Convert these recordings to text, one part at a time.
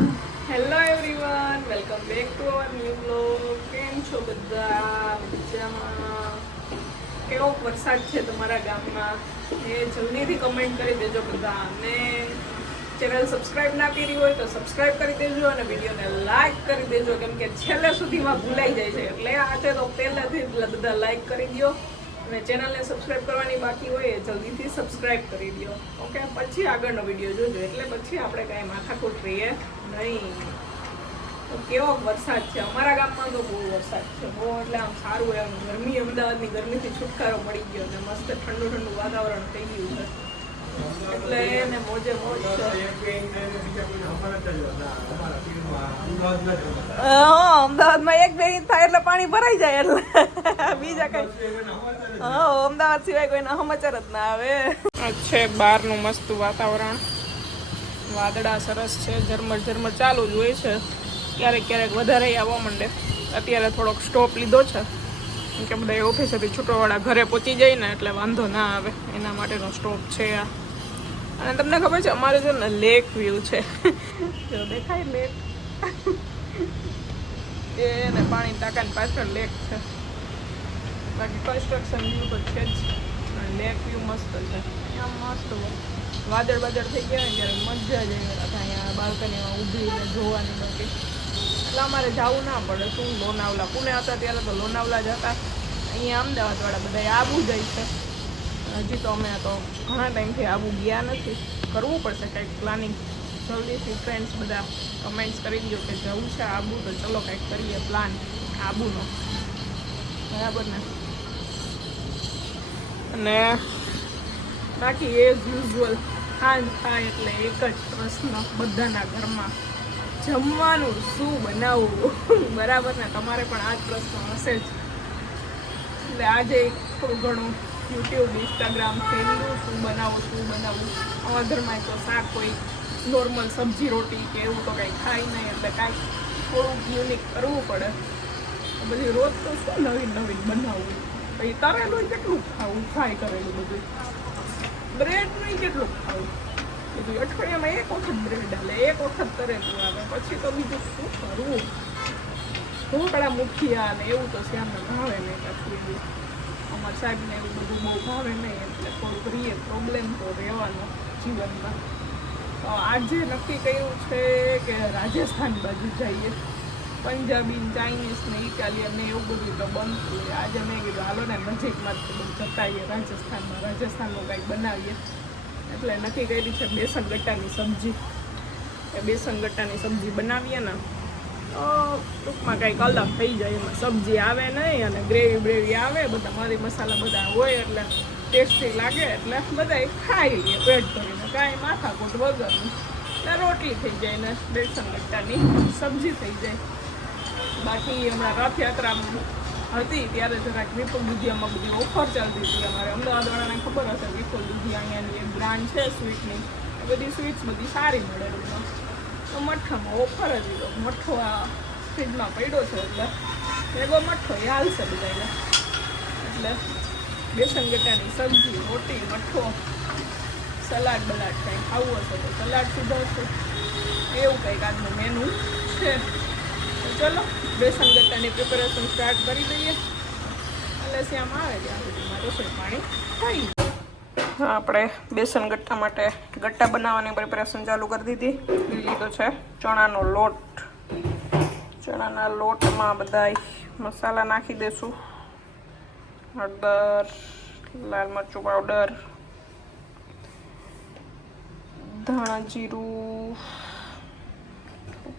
Hello everyone, welcome back to our new blog. કેમ છો બધા? મજામાં? કેવો વરસાદ છે તમારા ગામમાં એ જલ્દીથી કમેન્ટ કરી દેજો બધા. અને ચેનલ સબસ્ક્રાઇબ ના કરી હોય તો સબસ્ક્રાઇબ કરી દેજો અને વિડીયોને લાઇક કરી દેજો, કેમ કે છેલ્લે સુધીમાં ભૂલાઈ જાય છે. એટલે આજે તો પહેલાથી બધા લાઇક કરી દો અને ચેનલને સબસ્ક્રાઇબ કરવાની બાકી હોય એ જલ્દીથી સબસ્ક્રાઇબ કરી દો. ઓકે, પછી આગળનો વિડીયો જોજો, એટલે પછી આપણે કાંઈ માથાકૂટ રહીએ નહીં. તો કેવો વરસાદ છે અમારા ગામમાં, તો બહુ વરસાદ છે. બહુ એટલે આમ સારું, એમ ગરમી, અમદાવાદની ગરમીથી છુટકારો મળી ગયો અને મસ્ત ઠંડુ ઠંડુ વાતાવરણ થઈ ગયું છે. એટલે એને મોજે મોજ છે. અમદાવાદમાં એક બે ઇંચ થાય એટલે પાણી ભરાઈ જાય, એટલે બીજા કઈ અમદાવાદ સિવાય કોઈના સમાચાર જ ના આવે. છે બહારનું મસ્ત વાતાવરણ, વાદળા સરસ છે, ઝરમર ઝરમર ચાલુ જ હોય છે. ક્યારેક ક્યારેક વધારે આવવા માંડે. અત્યારે થોડોક સ્ટોપ લીધો છે, કેમ કે બધા ઓફિસેથી છૂટોવાળા ઘરે પહોંચી જાય ને, એટલે વાંધો ના આવે, એના માટેનો સ્ટોપ છે આ. અને તમને ખબર છે અમારે છે ને લેક વ્યૂ છે. જો દેખાય લેક, એને પાણી ટાંકાની પાછળ લેક છે. બાકી કન્સ્ટ્રક્શન વ્યૂ તો છે જ, લેક વ્યૂ મસ્ત છે. અહીંયા મસ્ત વાદળ થઈ ગયા ને ત્યારે મજા જ આવી અહીંયા બાલ્કનીમાં ઊભીને જોવાની. બાકી એટલે અમારે જવું ના પડે. શું લોનાવલા, પુણે હતા ત્યારે તો લોનાવલા જ હતા. અહીંયા અમદાવાદવાળા બધા આબુ જાય છે. હજી તો અમે તો ઘણા ટાઈમથી આબુ ગયા નથી. કરવું પડશે કંઈક પ્લાનિંગ જલ્દીથી. ફ્રેન્ડ્સ બધા કમેન્ટ્સ કરી દો કે જવું છે આબુ, તો ચલો કંઈક કરીએ પ્લાન આબુનો, બરાબર ને? અને બાકી એઝ યુઝ્યુઅલ સાંજ થાય એટલે એક જ પ્રશ્ન બધાના ઘરમાં, જમવાનું શું બનાવવું? બરાબર ને? તમારે પણ આ જ પ્રશ્ન હશે જ. એટલે આજે થોડું ઘણું યુટ્યુબ, ઇન્સ્ટાગ્રામ ખેલું, શું બનાવવું. અમારા ઘરમાં તો શાક હોય, નોર્મલ સબ્જી રોટી કે એવું તો કંઈ ખાય નહીં, એટલે કાંઈક થોડુંક યુનિક કરવું પડે. બધી રોજ તો શું નવીન બનાવવું? પછી તરેલું કેટલું ખાવું, ફ્રાય કરેલું બધું. બ્રેડ નહીં કેટલું ખાવું બધું. અઠવાડિયામાં એક વખત બ્રેડ હાલે, એક વખત તરેલું આવે, પછી તો બીજું શું કરવું? ઢોકળા મુઠિયા ને એવું તો શ્યામને ભાવે નહીં. પાછું અમારા સાહેબને એવું બધું બહુ ભાવે નહીં, એટલે થોડુંક રીએ પ્રોબ્લેમ તો રહેવાનો જીવનમાં. તો આજે નક્કી કર્યું છે કે રાજસ્થાન બાજુ જઈએ. પંજાબી, ચાઇનીઝ ને ઇટાલિયન ને એવું બધું તો બનતું હોય. આજે મેં કીધું હાલો ને નજીકમાં જ બધું જતાઈએ રાજસ્થાનમાં, રાજસ્થાનનું કંઈક બનાવીએ. એટલે નક્કી કરી છે બેસન ગટ્ટાની સબ્જી. એ બેસન ગટ્ટાની સબ્જી બનાવીએ ને તો ટૂંકમાં કંઈક અલગ થઈ જાય. એમાં સબ્જી આવે નહીં અને ગ્રેવી આવે, બધા મરી મસાલા બધા હોય, એટલે ટેસ્ટી લાગે. એટલે બધા ખાઈ લઈએ પેટ ભરીને, કાંઈ માથાકૂટ વગરનું. એટલે રોટલી થઈ જાય ને બેસન ગટ્ટાની સબ્જી થઈ જાય. બાકી હમણાં રથયાત્રામાં હતી ત્યારે જરાક વિપુલ દુધિયામાં બધી ઓફર ચાલતી હતી. અમારે અમદાવાદવાળાને ખબર હશે, વિપુલ દુધિયા અહીંયાની એક બ્રાન્ડ છે સ્વીટની, એ બધી સ્વીટ્સ બધી સારી મળે. તો મઠ્ઠામાં ઓફર હતી, તો મઠ્ઠો આ ફ્રીજમાં પડ્યો છે, એટલે ભેગો મઠ્ઠો એ હાલશે બધાને. એટલે બેસન ગટ્ટાની સબ્જી, રોટી, મઠ્ઠો, સલાડ બલાડ કંઈ ખાવું હશે તો સલાડ સુધારશું. એવું કંઈક આજનું મેનુ છે. તો ચલો બેસન ગટ્ટાની પ્રિપેરેશન સ્ટાર્ટ કરી દઈએ. એટલે શ્યામ આવે ત્યાં સુધીમાં રસોઈ પાણી થઈ. આપણે બેસન ગટ્ટા માટે ગટ્ટા બનાવવાની પ્રિપેરેશન ચાલુ કરી દીધી. લીધો છે ચણાનો લોટ. ચણાના લોટમાં બધા મસાલા નાખી દઈશું. હળદર, લાલ મરચું પાવડર, ધાણા જીરું,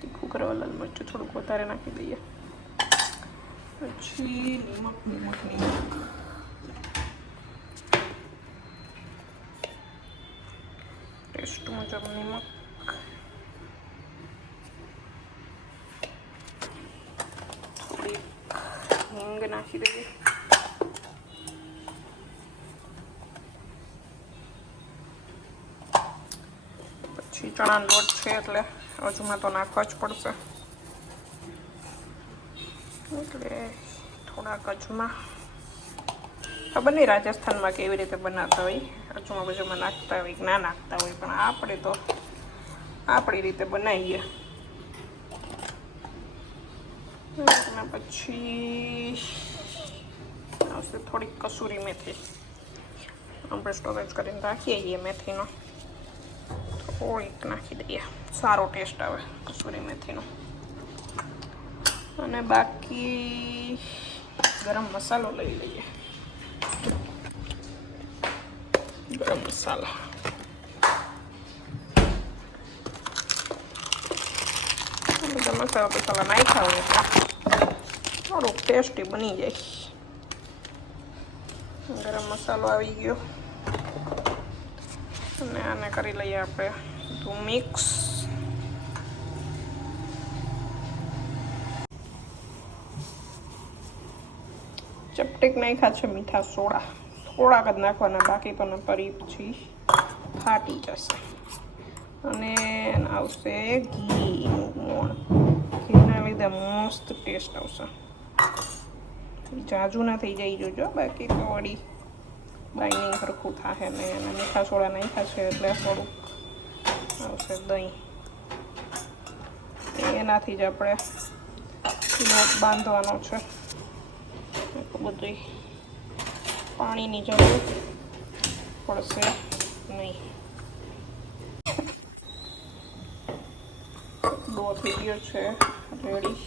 તીખું કરવા લાલ મરચું થોડુંક વધારે નાખી દઈએ. પછી નિમક ટેસ્ટ મુજબ નિમક, થોડી હિંગ નાખી દઈએ. પછી ચણાનો લોટ છે એટલે હજુમાં તો નાખવા જ પડશે, એટલે થોડાક અજમા. ખબર નહીં રાજસ્થાનમાં કેવી રીતે બનાવતા હોય, અજમા બજુમાં નાખતા હોય કે ના નાખતા હોય, પણ આપણે તો આપણી રીતે બનાવીએ. એના પછી આવશે થોડીક કસૂરી મેથી. આપણે સ્ટોરેજ કરીને રાખીએ છીએ મેથીનો, થોડીક નાખી દઈએ, સારો ટેસ્ટ આવે કસૂરી મેથીનો. અને બાકી ગરમ મસાલો લઈ લઈએ. ગરમ મસાલા બધા મસાલા નાખ્યા હોય એટલે થોડુંક ટેસ્ટી બની જાય. ગરમ મસાલો આવી ગયો અને આને કરી લઈએ આપણે બધું મિક્સ. ચપટીક નાખ્યા છે મીઠા સોડા, થોડાક જ નાખવાના, બાકી તો નતરી પછી ફાટી જશે. અને આવશે ઘી, ઘીના લીધે મસ્ત ટેસ્ટ આવશે. જાજુ ના થઈ જાય જોજો, બાકી તો વળી બાઈની સરખું થાય ને. અને મીઠા સોડા નાખ્યા છે એટલે થોડુંક આવશે દહીં. એનાથી જ આપણે લોટ બાંધવાનો છે. બધું પાણીની જરૂર પડશે નહીં. ડો થઈ ગયો છે રેડી.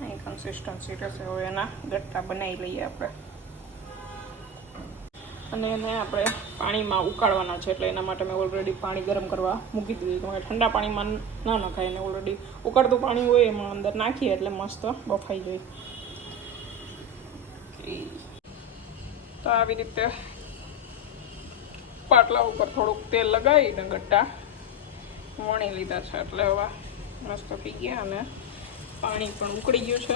અહીં કન્સિસ્ટન્સી રહેશે. હવે એના ગટ્ટા બનાવી લઈએ આપણે. અને એને આપણે પાણીમાં ઉકાળવાના છે, એટલે એના માટે મેં ઓલરેડી પાણી ગરમ કરવા મૂકી દીધું. કેમ કે ઠંડા પાણીમાં ના નખાય, એને ઓલરેડી ઉકળતું પાણી હોય એમાં અંદર નાખીએ એટલે મસ્ત બફાઈ જાય. તો આવી રીતે પાટલા ઉપર થોડુંક તેલ લગાવીને ગટ્ટા વણી લીધા છે, એટલે હવે મસ્ત થઈ ગયા. અને પાણી પણ ઉકળી ગયું છે.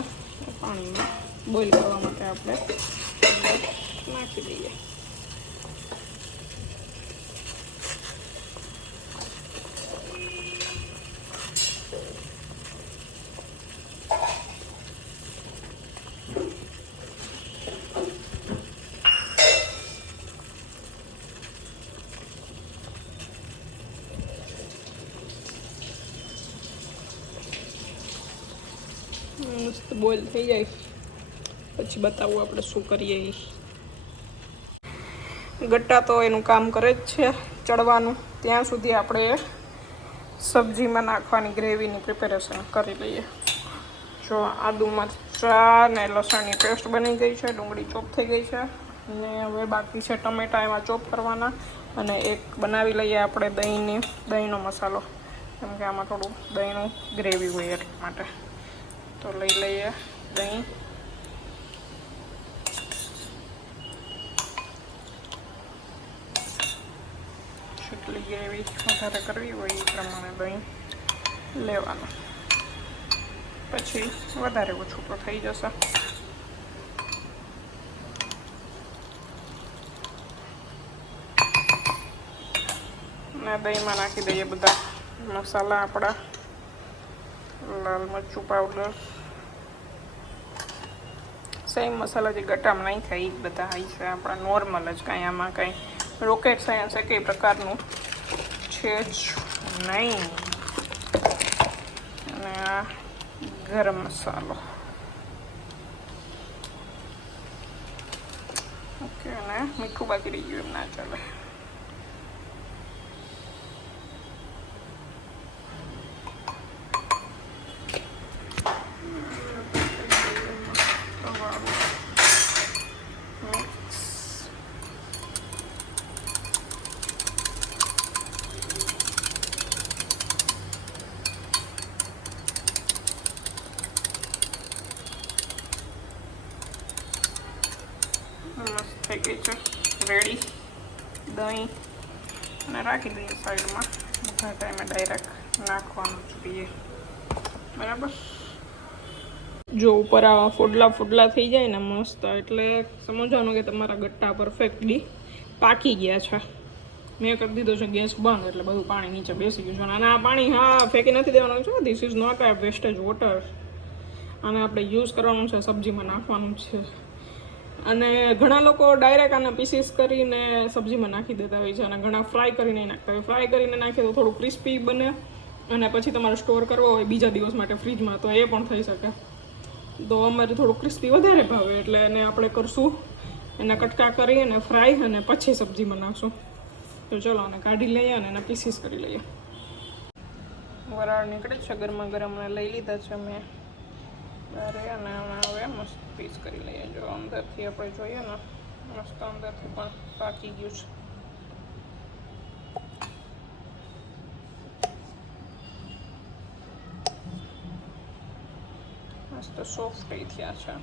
પાણીમાં બોઇલ કરવા માટે આપણે નાખી દઈએ. મસ્ત બોઇલ થઈ જાય પછી બતાવું આપણે શું કરીએ. ગટ્ટા તો એનું કામ કરે જ છે ચડવાનું. ત્યાં સુધી આપણે સબ્જીમાં નાખવાની ગ્રેવીની પ્રિપેરેશન કરી લઈએ. જો આદુ મરચાં ને લસણની પેસ્ટ બની ગઈ છે, ડુંગળી ચોપ થઈ ગઈ છે, અને હવે બાકી છે ટમેટા એમાં ચોપ કરવાના. અને એક બનાવી લઈએ આપણે દહીંનો મસાલો, કેમ કે આમાં થોડું દહીંનું ગ્રેવી હોય એટલા માટે. તો લઈ લઈએ દહીં. જેટલી ગ્રેવી વધારે કરવી હોય એ પ્રમાણે દહીં લેવાનું. પછી વધારે ઓછું તો થઈ જશે. અને દહીંમાં નાખી દઈએ બધા મસાલા આપણા. લાલ મરચું પાવડર, સેમ મસાલા જે ગટ્ટામાં નાખ્યા એ બધા આવી છે આપણા નોર્મલ જ. કાંઈ આમાં કાંઈ રોકેટ સાયન્સ એ કઈ પ્રકારનું છે જ નહીં. અને આ ગરમ મસાલો. ઓકે. અને મીઠું બાકી રહી ગયું એમ ના ચાલે. મસ્ત થઈ ગઈ છે રેડી. દહીં અને રાખી દઈએ સાઈડમાં. બધા ટાઈમે ડાયરેક્ટ નાખવાનું જોઈએ, બરાબર. જો ઉપર આવા ફોડલા થઈ જાય ને મસ્ત, એટલે સમજવાનું કે તમારા ગટ્ટા પરફેક્ટલી પાકી ગયા છે. મેં કરી દીધો છે ગેસ બંધ, એટલે બધું પાણી નીચે બેસી ગયું છે. અને આ પાણી ફેંકી નથી દેવાનું છે. This is not a wastage water. આને આપણે યુઝ કરવાનું છે, સબ્જીમાં નાખવાનું છે. અને ઘણા લોકો ડાયરેક્ટ આના પીસીસ કરીને સબ્જીમાં નાખી દેતા હોય છે, અને ઘણા ફ્રાય કરીને નાખતા હોય. ફ્રાય કરીને નાખીએ તો થોડું ક્રિસ્પી બને અને પછી તમારે સ્ટોર કરવો હોય બીજા દિવસ માટે ફ્રીજમાં તો એ પણ થઈ શકે. તો અમારે થોડું ક્રિસ્પી વધારે ભાવે એટલે એને આપણે કરશું એના કટકા કરી અને ફ્રાય અને પછી સબ્જી બનાવશું. તો ચલો અને કાઢી લઈએ અને એના પીસીસ કરી લઈએ. વરાળ નીકળે છે ગરમા ગરમ લઈ લીધા છે મેં અરે અને હવે મસ્ત પીસ કરી લઈએ. જો અંદરથી આપણે જોઈએ ને મસ્ત અંદરથી પણ પાકી ગયું છે. મસ્ત સોફ્ટ થયા છે.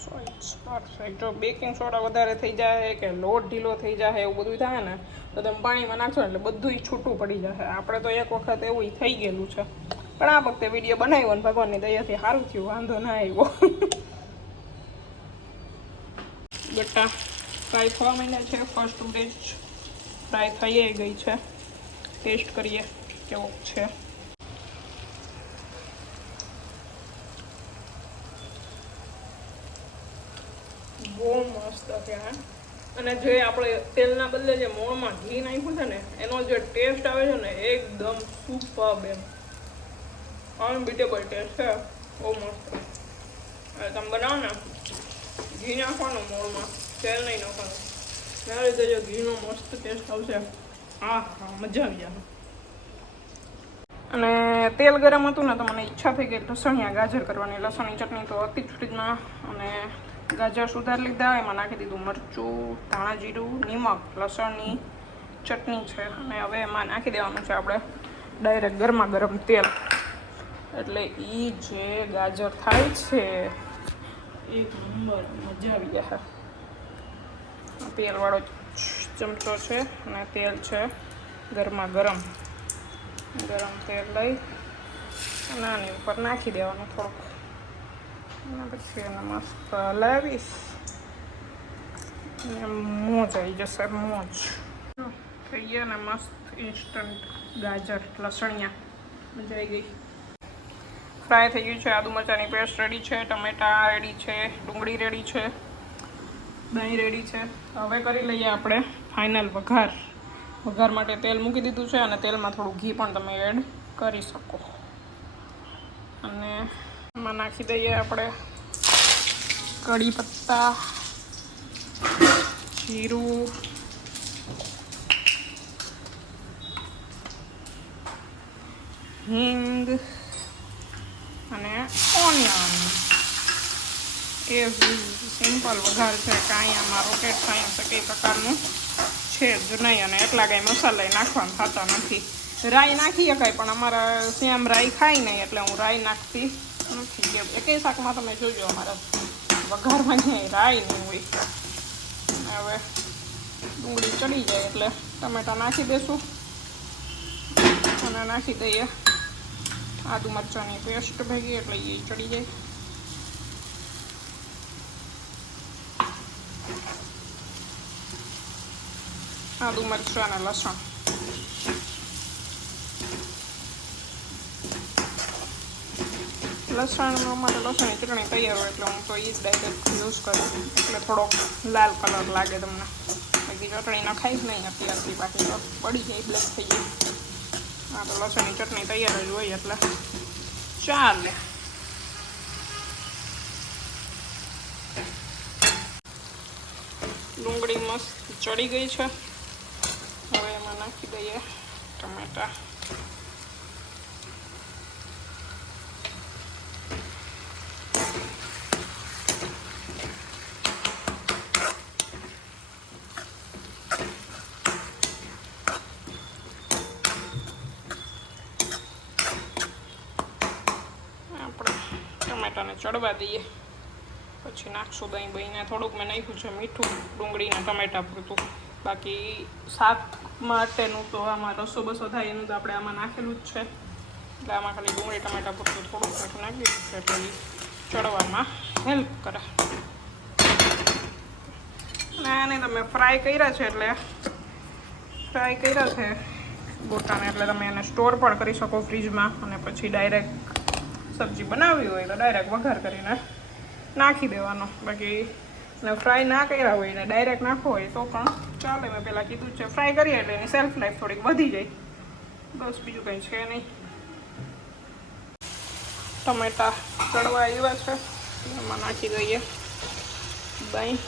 So it's perfect. જો બેકિંગ સોડા વધારે થઈ જાય કે લોટ ઢીલો થઈ જાય એવું બધું થાય ને તો તમે પાણીમાં નાખશો એટલે બધું છૂટું પડી જશે. આપણે તો એક વખત એવું થઈ ગયેલું છે પણ આ વખતે વિડીયો બનાવ્યો ને ભગવાનની દયાથી સારું થયું, વાંધો ના આવ્યો. ગટ્ટા ફ્રાય થવા માંડ્યા છે. ફર્સ્ટ બેચ ફ્રાય થઈ ગઈ છે. ટેસ્ટ કરીએ કેવો છે. બહુ મસ્ત છે હા. અને જે આપણે તેલના બદલે જે મોણમાં ઘી નાખ્યું છે ને એનો જે ટેસ્ટ આવે છે ને એકદમ સુપર્બ એમ અનબીટેબલ ટેસ્ટ છે. બહુ મસ્ત. હવે તમે બનાવો ને ઘી નાખવાનું મોળમાં, તેલ નહીં નાખવાનું. એના લીધે જે ઘીનો મસ્ત ટેસ્ટ આવશે. હા હા મજા આવી જાય. અને તેલ ગરમ હતું ને તો મને ઈચ્છા થઈ ગઈ લસણિયા ગાજર કરવાની. લસણની ચટણી તો હતી જ ફ્રીજમાં અને ગાજર સુધારી લીધા. એમાં નાખી દીધું મરચું, ધાણા જીરું, નિમક, લસણની ચટણી છે અને હવે એમાં નાખી દેવાનું છે આપણે ડાયરેક્ટ ગરમા ગરમ તેલ. એટલે એ જે ગાજર થાય છે એક નંબર મજા આવી જાય. તેલવાળો ચમચો છે અને તેલ છે ગરમા ગરમ. ગરમ તેલ લઈ અને આની ઉપર નાખી દેવાનું થોડુંક અને પછી એને મસ્ત હલાવીશ અને મોજ આવી જશે. મોજ થઈ ગયા ને મસ્ત ઇન્સ્ટન્ટ ગાજર લસણિયા. મજા આવી ગઈ. ફ્રાય થઈ ગયું છે. આદુ મરચાંની પેસ્ટ રેડી છે, ટમેટા રેડી છે, ડુંગળી રેડી છે, દહીં રેડી છે. હવે કરી લઈએ આપણે ફાઇનલ વઘાર. વઘાર માટે તેલ મૂકી દીધું છે અને તેલમાં થોડું ઘી પણ તમે એડ કરી શકો. અને એમાં નાખી દઈએ આપણે કઢી પત્તા, જીરું, હિંગ અને ઓનિયન. એ સિમ્પલ વઘાર છે. કાંઈ આમાં રોકેટ સાયન્સ કંઈ પ્રકારનું છે જ નહીં અને એટલા કાંઈ મસાલા નાખવાનું થતા નથી. રાઈ નાખી શકાય પણ અમારા સેમ રાઈ ખાય નહીં એટલે હું રાઈ નાખતી નથી. એકેય શાકમાં તમે જોજો અમારા વઘારમાં ક્યાંય રાઈ નહીં હોય. હવે ડુંગળી ચડી જાય એટલે ટમેટા નાખી દઈશું અને નાખી દઈએ આદુ મરચાંની પેસ્ટ ભેગી એટલે એ ચડી જાય. આદુ મરચાં અને લસણ. લસણ માટે લસણની ચટણી તૈયાર હોય એટલે હું તો એ જ ડાયરેક્ટ યુઝ કરું એટલે થોડોક લાલ કલર લાગે તમને. બાકી ચટણી નખાય જ નહીં અત્યારથી, બાકી તો પડી જાય બ્લેક થઈ જાય. હા તો લસણની ચટણી તૈયાર જ હોય એટલે ચાલે. ડુંગળી મસ્ત ચડી ગઈ છે. હવે એમાં નાખી દઈએ ટમેટા. ટમેટાને ચડવા દઈએ પછી નાખશું દહીં બહીને. થોડુંક મેં નાખ્યું છે મીઠું ડુંગળીના ટમેટા પૂરતું. બાકી શાક માટેનું તો આમાં રસો બસો થાય એનું તો આપણે આમાં નાખેલું જ છે એટલે આમાં ખાલી ડુંગળી ટમેટા પૂરતું થોડુંક મીઠું નાખી દીધું છે એટલે ચડવામાં હેલ્પ કરે. અને આને તમે ફ્રાય કર્યા છે ગોટાને એટલે તમે એને સ્ટોર પણ કરી શકો ફ્રીજમાં અને પછી ડાયરેક્ટ સબ્જી બનાવવી હોય તો ડાયરેક્ટ વઘાર કરીને નાખી દેવાનો. બાકી ફ્રાય ના કર્યા હોય ને ડાયરેક્ટ નાખવો હોય તો પણ ચાલે, મેં પહેલાં કીધું છે ફ્રાય કરીએ એટલે એની સેલ્ફ લાઈફ થોડીક વધી જાય, બસ બીજું કંઈ છે નહીં. ટમેટા ચડવા આવ્યા છે, એમાં નાખી દઈએ દહીં.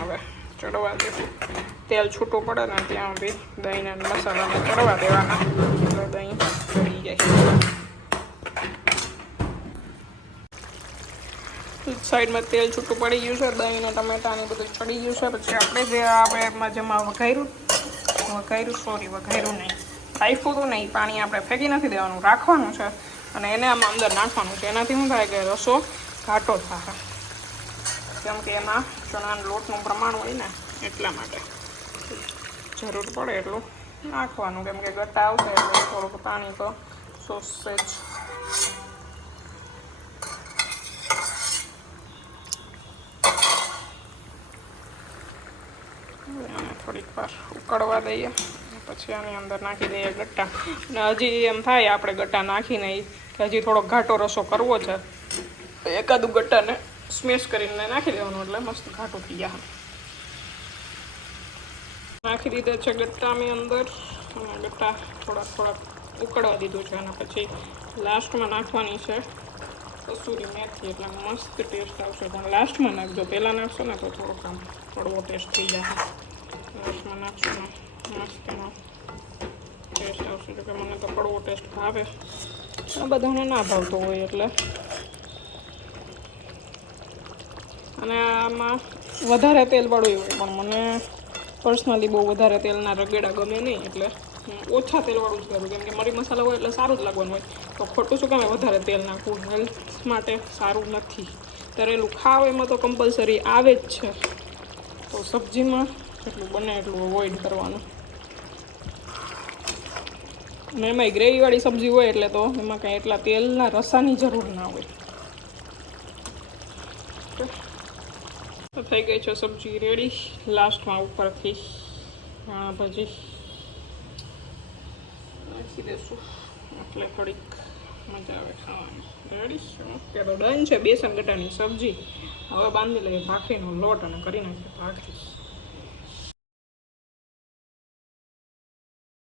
હવે ચડવા દેવું, તેલ છૂટું પડે ને ત્યાં બી દહીંને મસાલાને ચડવા દેવાના એટલે દહીં ચડી જાય. સાઈડમાં તેલ છૂટું પડી ગયું છે, દહીં ને ટમેટા ને બધું ચડી ગયું છે. પછી આપણે જે આપણે જેમાં વઘાર્યું નહીં, કાંઈફું તો નહીં, પાણી આપણે ફેંકી નથી દેવાનું, રાખવાનું છે અને એને આમાં અંદર નાખવાનું છે. એનાથી શું થાય કે રસો ઘાટો થાય, કેમ કે એમાં ચણાના લોટનું પ્રમાણ હોય ને એટલા માટે જરૂર પડે એટલું નાખવાનું, કેમ કે ગટ્ટા આવશે એટલે થોડુંક પાણી તો શોષશે જ. થોડીક વાર ઉકળવા દઈએ, પછી આની અંદર નાખી દઈએ ગટ્ટા. અને હજી એમ થાય આપણે ગટ્ટા નાખીને કે હજી થોડોક ઘાટો રસો કરવો છે, એકાદું ગટ્ટાને સ્મેશ કરીને નાખી દેવાનું એટલે મસ્ત ઘાટું થઈ જાય. નાખી દીધા છે ગટ્ટાની અંદર, અને ગટ્ટા થોડાક ઉકળવા દીધું છે. અને પછી લાસ્ટમાં નાખવાની છે કસૂરી મેથી, એટલે મસ્ત ટેસ્ટ આવશે. પણ લાસ્ટમાં નાખજો, પહેલાં નાખશો ને તો થોડોક આમ કડવો ટેસ્ટ થઈ જશે. લાસ્ટમાં નાખશો ને મસ્ત એનો ટેસ્ટ આવશે. જોકે મને તો કડવો ટેસ્ટ ભાવે, આ બધાને ના ભાવતો હોય એટલે. અને આમાં વધારે તેલવાળું હોય, પણ મને પર્સનલી બહુ વધારે તેલના રગેડા ગમે નહીં, એટલે ઓછા તેલવાળું જ કરું, કેમ કે મરી મસાલા હોય એટલે સારું જ લાગવાનું હોય. તો ખોટું શું કામ વધારે તેલ નાખવું, હેલ્થ માટે સારું નથી. તરેલું ખાવ એમાં તો કમ્પલસરી આવે જ છે, તો સબ્જીમાં જેટલું બને એટલું અવોઇડ કરવાનું. અને એમાંય ગ્રેવીવાળી સબ્જી હોય એટલે તો એમાં કાંઈ એટલા તેલના રસાની જરૂર ના હોય. તો થઈ ગઈ છે સબ્જી રેડી. લાસ્ટમાં ઉપરથી ધાણા ભાજી નાખી દઈશું એટલે થોડીક મજા આવે ખાવાની. રેડી ઓકે, તો ડન છે બેસન ગટાની સબ્જી. હવે બાંધી લઈએ ભાખરીનો લોટ અને કરી નાખીએ ભાખરી.